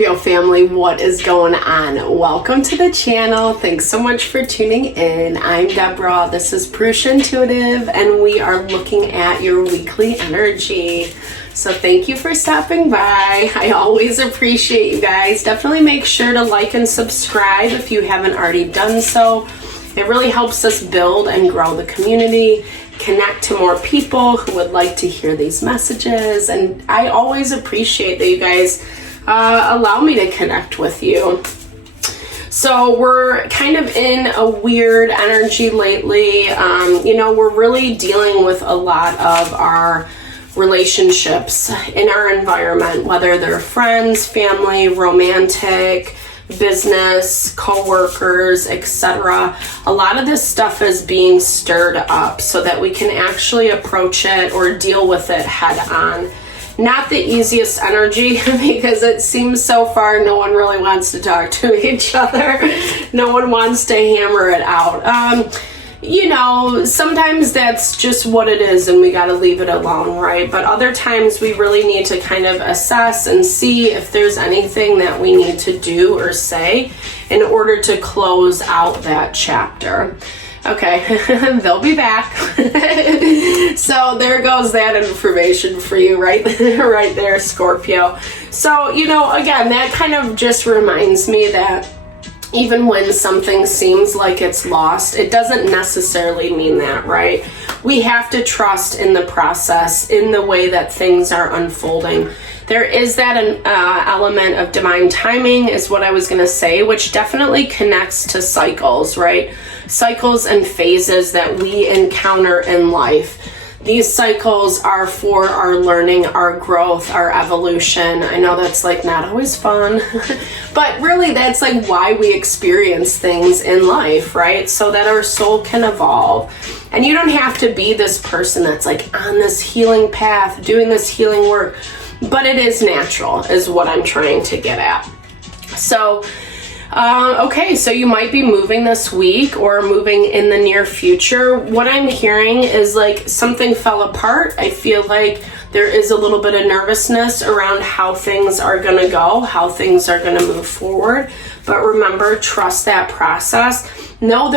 Scorpio family, what is going on? Welcome to the channel. Thanks so much for tuning in. I'm Deborah. This is Purusha Intuitive, and we are looking at your weekly energy. So thank you for stopping by. I always appreciate you guys. Definitely make sure to like and subscribe if you haven't already done so. It really helps us build and grow the community, connect to more people who would like to hear these messages, and I always appreciate that you guys allow me to connect with you. So we're kind of in a weird energy lately. We're really dealing with a lot of our relationships in our environment, whether they're friends, family, romantic, business, co-workers, etc. A lot of this stuff is being stirred up so that we can actually approach it or deal with it head on. Not the easiest energy because it seems so far no one really wants to talk to each other. No one wants to hammer it out. Sometimes that's just what it is and we got to leave it alone, right? But other times we really need to kind of assess and see if there's anything that we need to do or say in order to close out that chapter. Okay, they'll be back. So there goes that information for you right there, Scorpio. So, again, that kind of just reminds me that even when something seems like it's lost, it doesn't necessarily mean that, right? We have to trust in the process, in the way that things are unfolding. There is that element of divine timing is what I was going to say, which definitely connects to cycles, right? Cycles and phases that we encounter in life. These cycles are for our learning, our growth, our evolution. I know that's not always fun, but really that's why we experience things in life, right? So that our soul can evolve. And you don't have to be this person that's on this healing path, doing this healing work, but it is natural is what I'm trying to get at. So so you might be moving this week or moving in the near future. What I'm hearing is something fell apart. I feel like there is a little bit of nervousness around how things are going to go, how things are going to move forward. But remember, trust that process. Know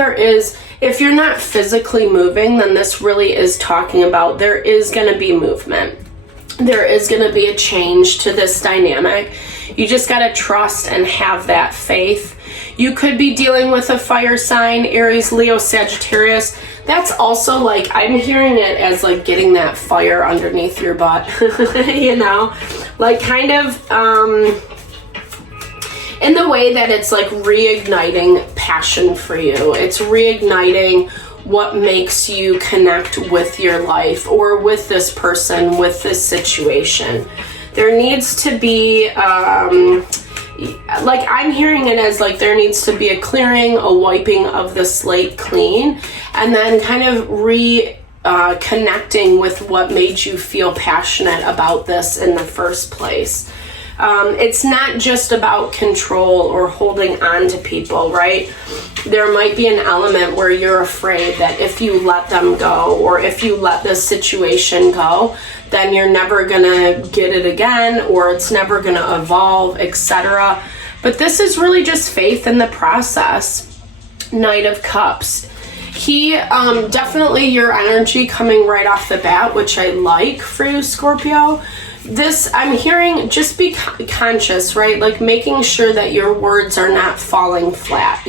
if you're not physically moving, then this really is talking about there is going to be movement. There is going to be a change to this dynamic. You just got to trust and have that faith. You could be dealing with a fire sign, Aries, Leo, Sagittarius. That's also I'm hearing it as getting that fire underneath your butt, in the way that it's reigniting passion for you. It's reigniting what makes you connect with your life or with this person, with this situation. There needs to be, I'm hearing it as there needs to be a clearing, a wiping of the slate clean, and then kind of connecting with what made you feel passionate about this in the first place. It's not just about control or holding on to people, right? There might be an element where you're afraid that if you let them go or if you let this situation go, then you're never gonna get it again or it's never gonna evolve, etc. But this is really just faith in the process. Knight of Cups. Definitely your energy coming right off the bat, which I like for you, Scorpio. This, I'm hearing, just be conscious, right? Making sure that your words are not falling flat.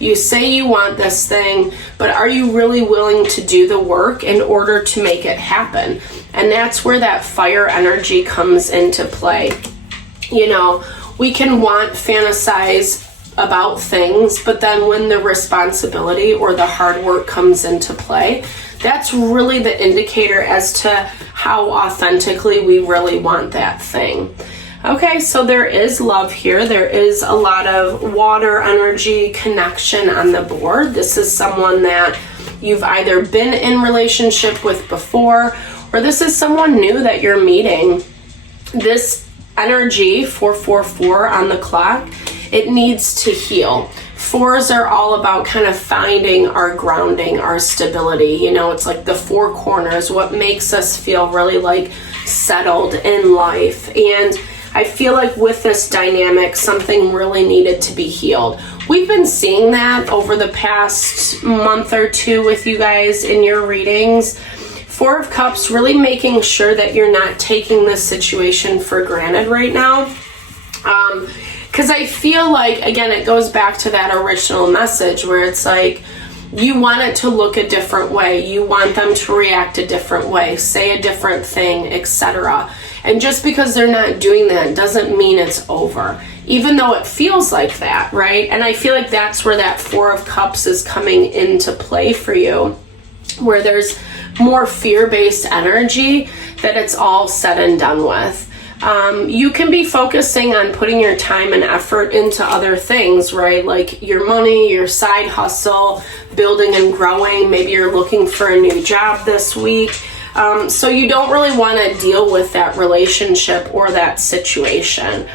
You say you want this thing, but are you really willing to do the work in order to make it happen? And that's where that fire energy comes into play. We can fantasize about things, but then when the responsibility or the hard work comes into play, that's really the indicator as to how authentically we really want that thing. Okay, so there is love here. There is a lot of water energy connection on the board. This is someone that you've either been in relationship with before, or this is someone new that you're meeting. This energy, 444 on the clock, it needs to heal. Fours are all about kind of finding our grounding, our stability. It's the four corners, what makes us feel really settled in life. And I feel like with this dynamic, something really needed to be healed. We've been seeing that over the past month or two with you guys in your readings. Four of Cups, really making sure that you're not taking this situation for granted right now. Because I feel like, again, it goes back to that original message where it's like, you want it to look a different way. You want them to react a different way, say a different thing, etc. And just because they're not doing that doesn't mean it's over, even though it feels like that, right? And I feel like that's where that Four of Cups is coming into play for you, where there's more fear-based energy that it's all said and done with. You can be focusing on putting your time and effort into other things, right? Like your money, your side hustle, building and growing. Maybe you're looking for a new job this week. So you don't really want to deal with that relationship or that situation.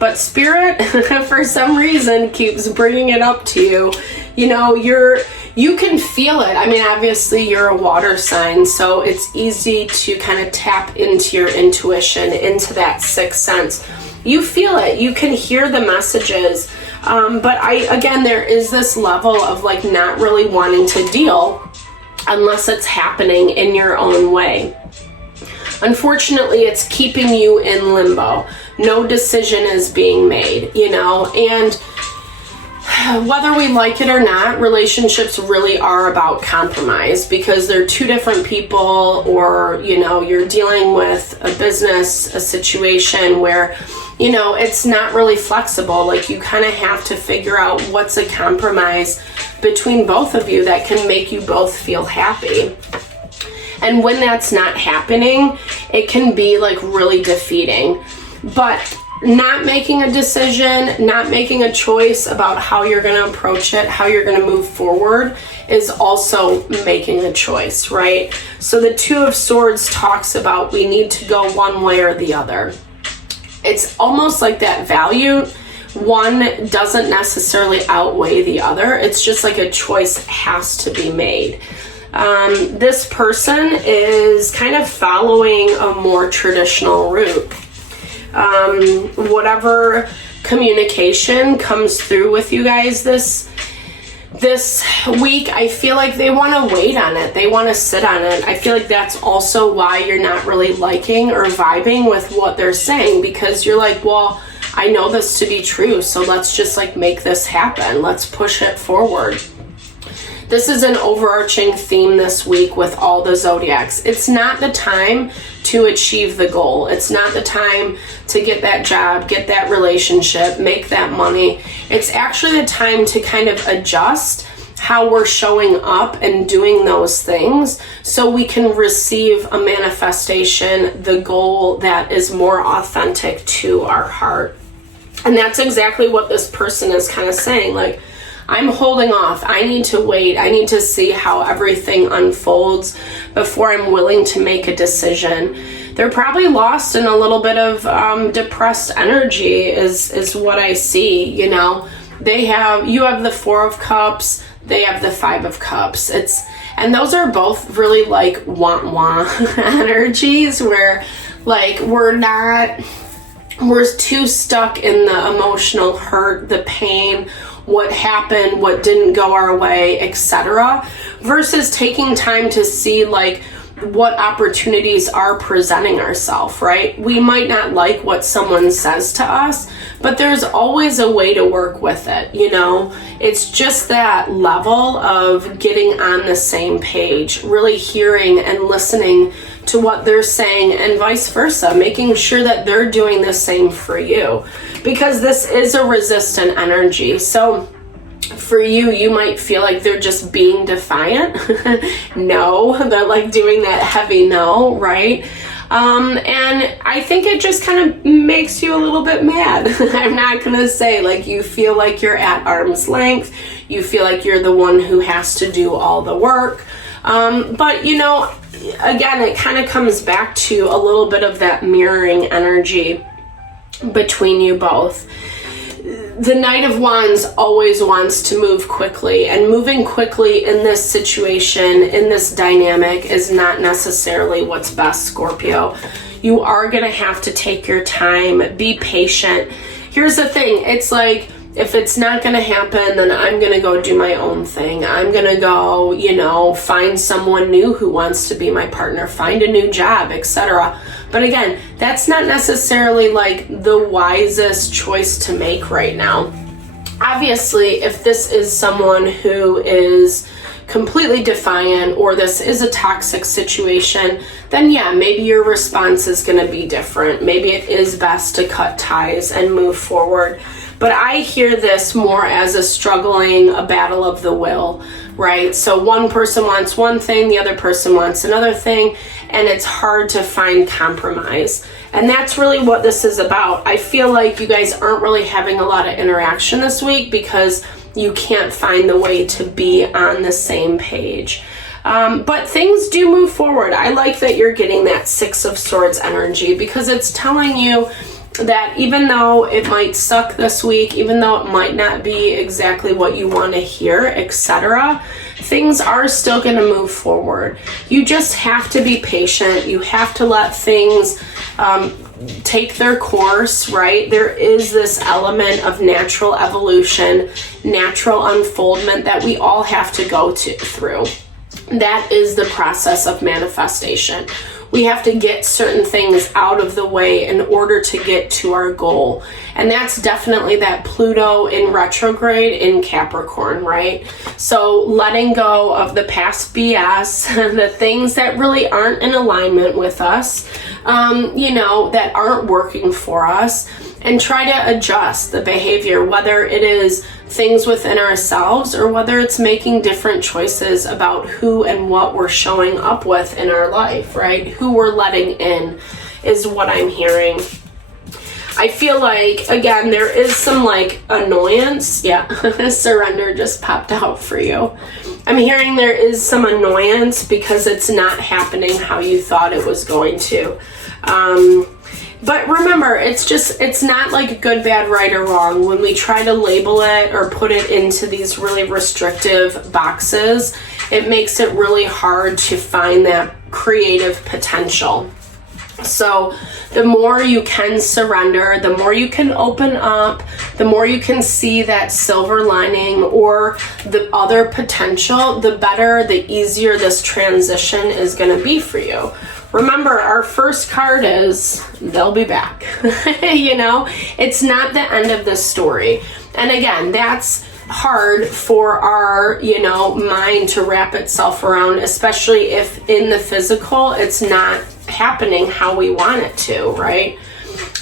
But Spirit, for some reason, keeps bringing it up to you. You know, you can feel it. I mean, obviously you're a water sign, so it's easy to kind of tap into your intuition, into that sixth sense. You feel it. You can hear the messages. But again, there is this level of like not really wanting to deal unless it's happening in your own way. Unfortunately, it's keeping you in limbo. No decision is being made, you know, and whether we like it or not, relationships really are about compromise because they're two different people, or, you know, you're dealing with a business, a situation where, you know, it's not really flexible. Like you kind of have to figure out what's a compromise between both of you that can make you both feel happy. And when that's not happening, it can be like really defeating. But not making a decision, not making a choice about how you're going to approach it, how you're going to move forward, is also making a choice, right? So the Two of Swords talks about we need to go one way or the other. It's almost like that value. One doesn't necessarily outweigh the other. It's just like a choice has to be made. This person is kind of following a more traditional route. Whatever communication comes through with you guys this week, I feel like they want to wait on it. They want to sit on it. I feel like that's also why you're not really liking or vibing with what they're saying, because you're like, well, I know this to be true, so let's just like make this happen. Let's push it forward. This is an overarching theme this week with all the zodiacs. It's not the time to achieve the goal. It's not the time to get that job, get that relationship, make that money. It's actually the time to kind of adjust how we're showing up and doing those things so we can receive a manifestation, the goal that is more authentic to our heart. And that's exactly what this person is kind of saying. Like, I'm holding off. I need to wait. I need to see how everything unfolds before I'm willing to make a decision. They're probably lost in a little bit of depressed energy is what I see, you know. You have the Four of Cups, they have the Five of Cups. And those are both really like wah energies where like we're too stuck in the emotional hurt, the pain, what happened, what didn't go our way, etc., versus taking time to see like what opportunities are presenting ourselves, right? We might not like what someone says to us, but there's always a way to work with it, you know? It's just that level of getting on the same page, really hearing and listening to what they're saying and vice versa, making sure that they're doing the same for you, because this is a resistant energy. So for you, you might feel like they're just being defiant. No, they're like doing that heavy no, right? And I think it just kind of makes you a little bit mad. I'm not going to say like you feel like you're at arm's length. You feel like you're the one who has to do all the work. But you know, again, it kind of comes back to a little bit of that mirroring energy between you both. The Knight of Wands always wants to move quickly, and moving quickly in this situation, in this dynamic, is not necessarily what's best, Scorpio. You are going to have to take your time, be patient. Here's the thing, it's like, if it's not going to happen, then I'm going to go do my own thing. I'm going to go, you know, find someone new who wants to be my partner, find a new job, etc. But again, that's not necessarily like the wisest choice to make right now. Obviously, if this is someone who is completely defiant, or this is a toxic situation, then yeah, maybe your response is going to be different. Maybe it is best to cut ties and move forward. But I hear this more as a battle of the will, right? So one person wants one thing, the other person wants another thing, and it's hard to find compromise. And that's really what this is about. I feel like you guys aren't really having a lot of interaction this week because you can't find the way to be on the same page. But things do move forward. I like that you're getting that Six of Swords energy, because it's telling you that even though it might suck this week, even though it might not be exactly what you want to hear, etc., things are still going to move forward. You just have to be patient. You have to let things take their course, right? There is this element of natural evolution, natural unfoldment that we all have to go through. That is the process of manifestation. We have to get certain things out of the way in order to get to our goal. And that's definitely that Pluto in retrograde in Capricorn, right? So letting go of the past BS, the things that really aren't in alignment with us, that aren't working for us, and try to adjust the behavior, whether it is things within ourselves or whether it's making different choices about who and what we're showing up with in our life, right? Who we're letting in is what I'm hearing. I feel like, again, there is some like annoyance. Yeah, surrender just popped out for you. I'm hearing there is some annoyance because it's not happening how you thought it was going to. But remember, it's not like good, bad, right, or wrong. When we try to label it or put it into these really restrictive boxes, it makes it really hard to find that creative potential. So the more you can surrender, the more you can open up, the more you can see that silver lining or the other potential, the better, the easier this transition is going to be for you. Remember, our first card is they'll be back. It's not the end of the story. And again, that's hard for our, mind to wrap itself around, especially if in the physical, it's not happening how we want it to, right?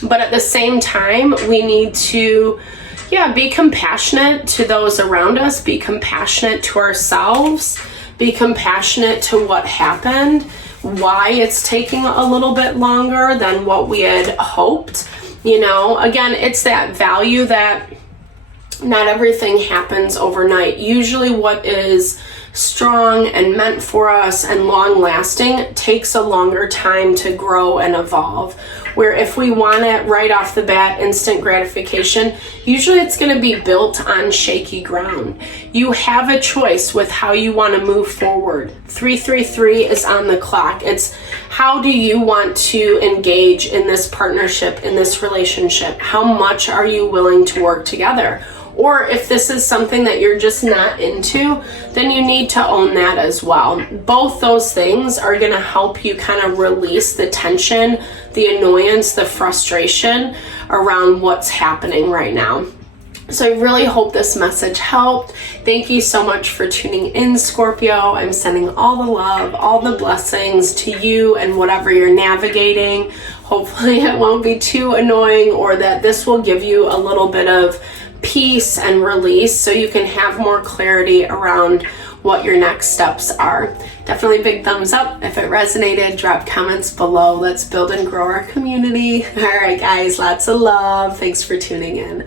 But at the same time, we need to, be compassionate to those around us, be compassionate to ourselves, be compassionate to what happened, why it's taking a little bit longer than what we had hoped. Again, it's that value that not everything happens overnight. Usually what is strong and meant for us and long lasting takes a longer time to grow and evolve. Where if we want it right off the bat, instant gratification, usually it's going to be built on shaky ground. You have a choice with how you want to move forward. 333 is on the clock. It's how do you want to engage in this partnership, in this relationship? How much are you willing to work together? Or if this is something that you're just not into, then you need to own that as well. Both those things are going to help you kind of release the tension, the annoyance, the frustration around what's happening right now. So I really hope this message helped. Thank you so much for tuning in, Scorpio. I'm sending all the love, all the blessings to you and whatever you're navigating. Hopefully it won't be too annoying, or that this will give you a little bit of peace and release so you can have more clarity around what your next steps are. Definitely big thumbs up if it resonated. Drop comments below. Let's build and grow our community. All right, guys, lots of love. Thanks for tuning in.